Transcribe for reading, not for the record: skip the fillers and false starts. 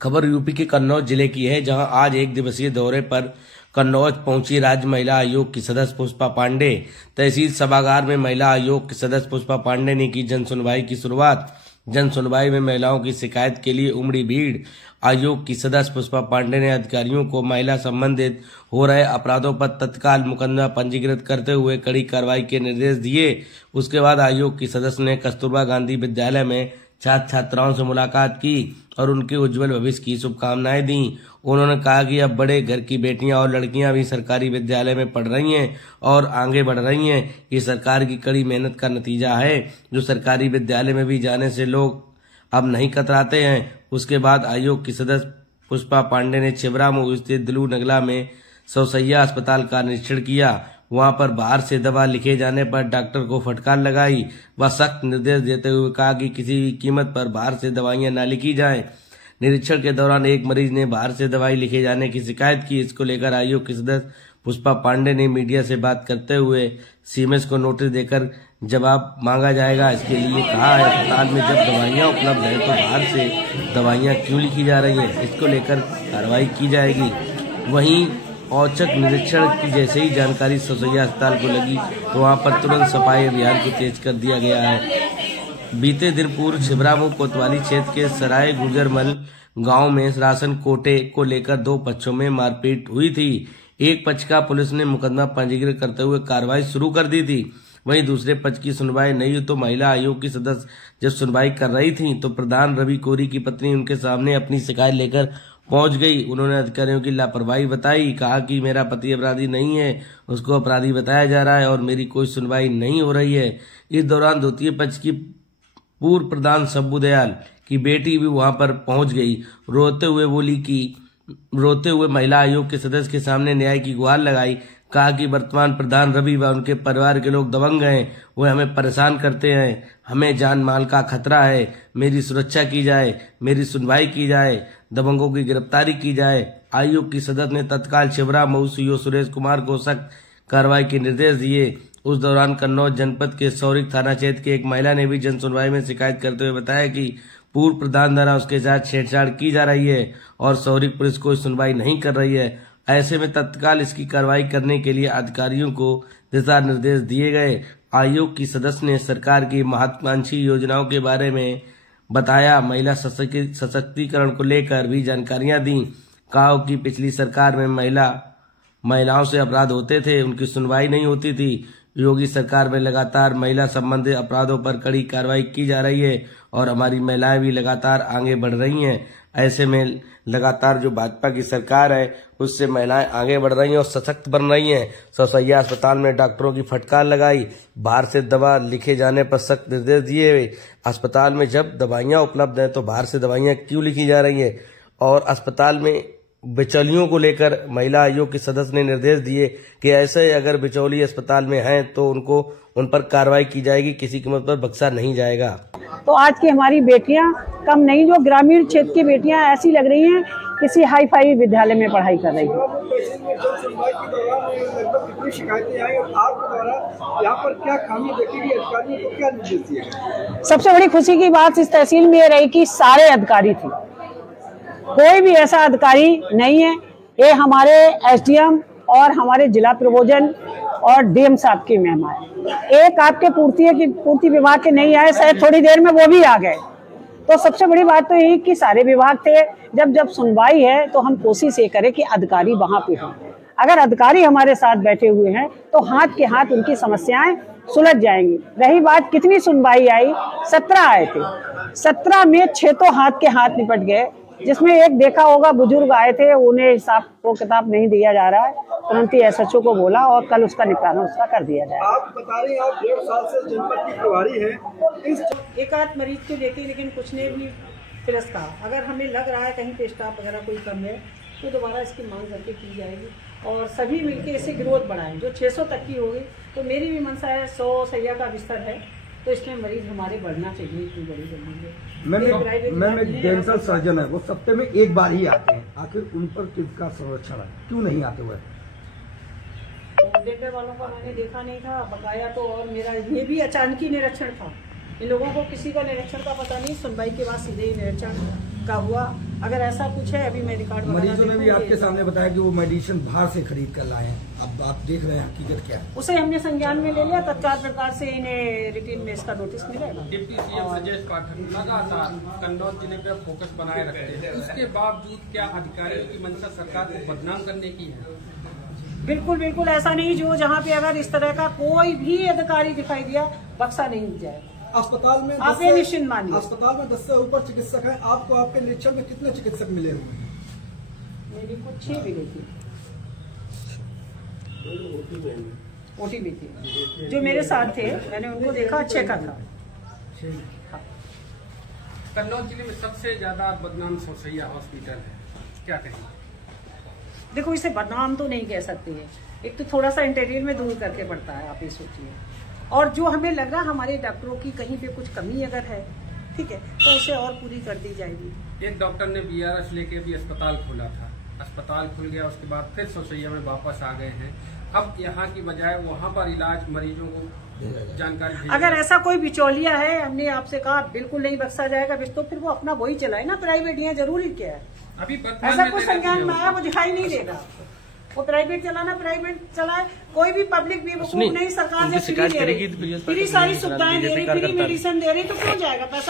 खबर यूपी के कन्नौज जिले की है, जहां आज एक दिवसीय दौरे पर कन्नौज पहुंची राज्य महिला आयोग की सदस्य पुष्पा पांडे। तहसील सभागार में महिला आयोग की सदस्य पुष्पा पांडे ने की जन सुनवाई की शुरुआत। जन सुनवाई में महिलाओं की शिकायत के लिए उमड़ी भीड़। आयोग की सदस्य पुष्पा पांडे ने अधिकारियों को महिला संबंधित हो रहे अपराधों पर तत्काल मुकदमा पंजीकृत करते हुए कड़ी कार्रवाई के निर्देश दिए। उसके बाद आयोग की सदस्य ने कस्तूरबा गांधी विद्यालय में छात्र छात्राओं से मुलाकात की और उनके उज्जवल भविष्य की शुभकामनाएं दी। उन्होंने कहा कि अब बड़े घर की बेटियां और लड़कियां भी सरकारी विद्यालय में पढ़ रही हैं और आगे बढ़ रही हैं। ये सरकार की कड़ी मेहनत का नतीजा है, जो सरकारी विद्यालय में भी जाने से लोग अब नहीं कतराते हैं। उसके बाद आयोग की सदस्य पुष्पा पांडे ने छिबरामऊ स्थित दिलू नगला में सौसैया अस्पताल का निरीक्षण किया। वहां पर बाहर से दवा लिखे जाने पर डॉक्टर को फटकार लगाई व सख्त निर्देश देते हुए कहा कि किसी भी कीमत पर बाहर से दवाइयां न लिखी जाएं। निरीक्षण के दौरान एक मरीज ने बाहर से दवाई लिखे जाने की शिकायत की। इसको लेकर आयोग की सदस्य पुष्पा पांडे ने मीडिया से बात करते हुए सीएमएस को नोटिस देकर जवाब मांगा जाएगा। इसके लिए कहा है, अस्पताल में जब दवाइयां उपलब्ध है तो बाहर से दवाइयां क्यों लिखी जा रही हैं, इसको लेकर कार्रवाई की जाएगी। वहीं औचक निरीक्षण की जैसे ही जानकारी सौसैया अस्पताल को लगी तो वहां पर तुरंत सफाई अभियान को तेज कर दिया गया है। बीते दिन पूर्व छिबरामऊ कोतवाली क्षेत्र के सराय गुजरमल गांव में राशन कोटे को लेकर दो पक्षों में मारपीट हुई थी। एक पक्ष का पुलिस ने मुकदमा पंजीकृत करते हुए कार्रवाई शुरू कर दी थी। वहीं दूसरे पक्ष की सुनवाई नहीं हुई तो महिला आयोग की सदस्य जब सुनवाई कर रही थी तो प्रधान रवि कोरी की पत्नी उनके सामने अपनी शिकायत लेकर पहुंच गई। उन्होंने अधिकारियों की लापरवाही बताई, कहा कि मेरा पति अपराधी नहीं है, उसको अपराधी बताया जा रहा है और मेरी कोई सुनवाई नहीं हो रही है। इस दौरान द्वितीय पक्ष की पूर्व प्रधान शब्बू दयाल की बेटी भी वहां पर पहुंच गई। रोते हुए महिला आयोग के सदस्य के सामने न्याय की गुहार लगाई। कहा कि वर्तमान प्रधान रवि व उनके परिवार के लोग दबंग हैं, वे हमें परेशान करते हैं, हमें जान माल का खतरा है, मेरी सुरक्षा की जाए, मेरी सुनवाई की जाए, दबंगों की गिरफ्तारी की जाए। आयोग की सदस्य ने तत्काल छिबरामऊ सीओ सुरेश कुमार को सख्त कार्रवाई के निर्देश दिए। उस दौरान कन्नौज जनपद के सौरिक थाना क्षेत्र की एक महिला ने भी जन सुनवाई में शिकायत करते हुए बताया कि पूर्व प्रधान द्वारा उसके साथ छेड़छाड़ की जा रही है और सौरिक पुलिस कोई सुनवाई नहीं कर रही है। ऐसे में तत्काल इसकी कार्रवाई करने के लिए अधिकारियों को दिशा निर्देश दिए गए। आयोग की सदस्य ने सरकार की महत्वाकांक्षी योजनाओं के बारे में बताया। महिला सशक्तिकरण को लेकर भी जानकारियां दी। कहा कि पिछली सरकार में महिलाओं से अपराध होते थे, उनकी सुनवाई नहीं होती थी। योगी सरकार में लगातार महिला संबंधित अपराधों पर कड़ी कार्रवाई की जा रही है और हमारी महिलाएं भी लगातार आगे बढ़ रही हैं। ऐसे में लगातार जो भाजपा की सरकार है उससे महिलाएं आगे बढ़ रही हैं और सशक्त बन रही हैं। सौसैया अस्पताल में डॉक्टरों की फटकार लगाई, बाहर से दवा लिखे जाने पर सख्त निर्देश दिए। अस्पताल में जब दवाइयां उपलब्ध हैं तो बाहर से दवाइयां क्यों लिखी जा रही हैं, और अस्पताल में बिचौलियों को लेकर महिला आयोग के सदस्य ने निर्देश दिए कि ऐसे अगर बिचौली अस्पताल में हैं तो उन पर कार्रवाई की जाएगी, किसी कीमत पर बख्शा नहीं जाएगा। तो आज की हमारी बेटियां कम नहीं, जो ग्रामीण क्षेत्र की बेटियां ऐसी लग रही हैं किसी हाई फाई विद्यालय में पढ़ाई कर रही हैं। सबसे बड़ी खुशी की बात इस तहसील में ये रही कि सारे अधिकारी थे, कोई भी ऐसा अधिकारी नहीं है। ये हमारे एसडीएम और हमारे जिला प्रबोधन और डीएम साहब की महिमा है। एक आपके पूर्ति विभाग के नहीं आए, शायद थोड़ी देर में वो भी आ गए। तो सबसे बड़ी बात तो यही कि सारे विभाग थे। जब सुनवाई है तो हम कोशिश ये करें कि अधिकारी वहां पे हों। अगर अधिकारी हमारे साथ बैठे हुए हैं तो हाथ के हाथ उनकी समस्याएं सुलझ जाएंगी। रही बात कितनी सुनवाई आई, 17 आए थे, 17 में 6 तो हाथ के हाथ निपट गए, जिसमें एक देखा होगा बुजुर्ग आए थे, उन्हें हिसाब को किताब नहीं दिया जा रहा है, तुरंत ही एसएचओ को बोला और कल उसका निपटारा उसका कर दिया जाए। आप बता रही हैं आप 1.5 साल से जनपद की प्रभारी हैं। इस एक आध मरीज को देखे, लेकिन कुछ ने भी तिरस्कार। अगर हमें लग रहा है कहीं पे स्टाफ वगैरह कोई कम है तो दोबारा इसकी मांग करके की जाएगी और सभी मिलकर इसे ग्रोथ बढ़ाएं। जो 600 तक की होगी तो मेरी भी मंशा है, 100 सैया का बिस्तर है तो इसमें मरीज हमारे बढ़ना चाहिए। इतनी बड़ी जमीन मैम एक डेंटल सर्जन है, वो सप्ताह में एक बार ही आते हैं, आखिर उन पर किसका संरक्षण है, क्यों नहीं आते हुए? डेंटल वालों का मैंने देखा नहीं था बकाया तो, और मेरा ये भी अचानक ही निरीक्षण था। इन लोगों को किसी का निरीक्षण का पता नहीं, सुनवाई के बाद सीधे ही निरीक्षण का हुआ। अगर ऐसा कुछ है अभी मैं रिकॉर्ड मरीजों ने भी आपके सामने बताया कि वो मेडिसिन बाहर से खरीद कर लाए हैं। अब आप देख रहे हैं हकीकत क्या है। उसे हमने संज्ञान में ले लिया, तत्काल प्रकार से इन्हें रिटर्न में इसका नोटिस मिलेगा। डिप्टी सीएम ब्रजेश पाठक लगातार कन्नौज जिले पर फोकस बनाए रखते हैं, उसके बावजूद क्या अधिकारियों की मंशा सरकार को बदनाम करने की है? बिल्कुल बिल्कुल ऐसा नहीं। जो जहाँ पे अगर इस तरह का कोई भी अधिकारी दिखाई दिया, बक्सा नहीं जाएगा। अस्पताल में आप ये निश्चिंत मानिए। अस्पताल में 10 से ऊपर चिकित्सक हैं। आपको आपके निरीक्षण में कितने चिकित्सक मिले हुए हैं? मेरी कुछ 6 मिली थी, ओटीबी थी। जो मेरे साथ थे मैंने उनको देखा, अच्छे का था। कन्नौज जिले में सबसे ज्यादा बदनाम सोसैया हॉस्पिटल है, क्या कहेंगे? देखो, इसे बदनाम तो नहीं कह सकते हैं। एक तो थोड़ा सा इंटीरियर में दूर करके पड़ता है, आप ये सोचिए। और जो हमें लग रहा हमारे डॉक्टरों की कहीं पे कुछ कमी अगर है, ठीक है, तो उसे और पूरी कर दी जाएगी। एक डॉक्टर ने बीआरएस लेके भी अस्पताल खोला था, अस्पताल खुल गया, उसके बाद फिर सोसैया में वापस आ गए हैं। अब यहाँ की बजाय वहाँ पर इलाज मरीजों को जानकारी अगर ऐसा कोई बिचौलिया है, हमने आपसे कहा बिल्कुल नहीं बख्शा जाएगा, तो फिर वो अपना वही चलाए ना, प्राइवेट। यहाँ जरूरी क्या है? अभी ऐसा कुछ संज्ञान में आया वो दिखाई नहीं देगा। वो प्राइवेट चलाना प्राइवेट चलाए, कोई भी पब्लिक भी नहीं। सरकार से फ्री सारी सुविधाएं दे रही, फ्री मेडिसिन दे रही, तो क्यों जाएगा पैसा?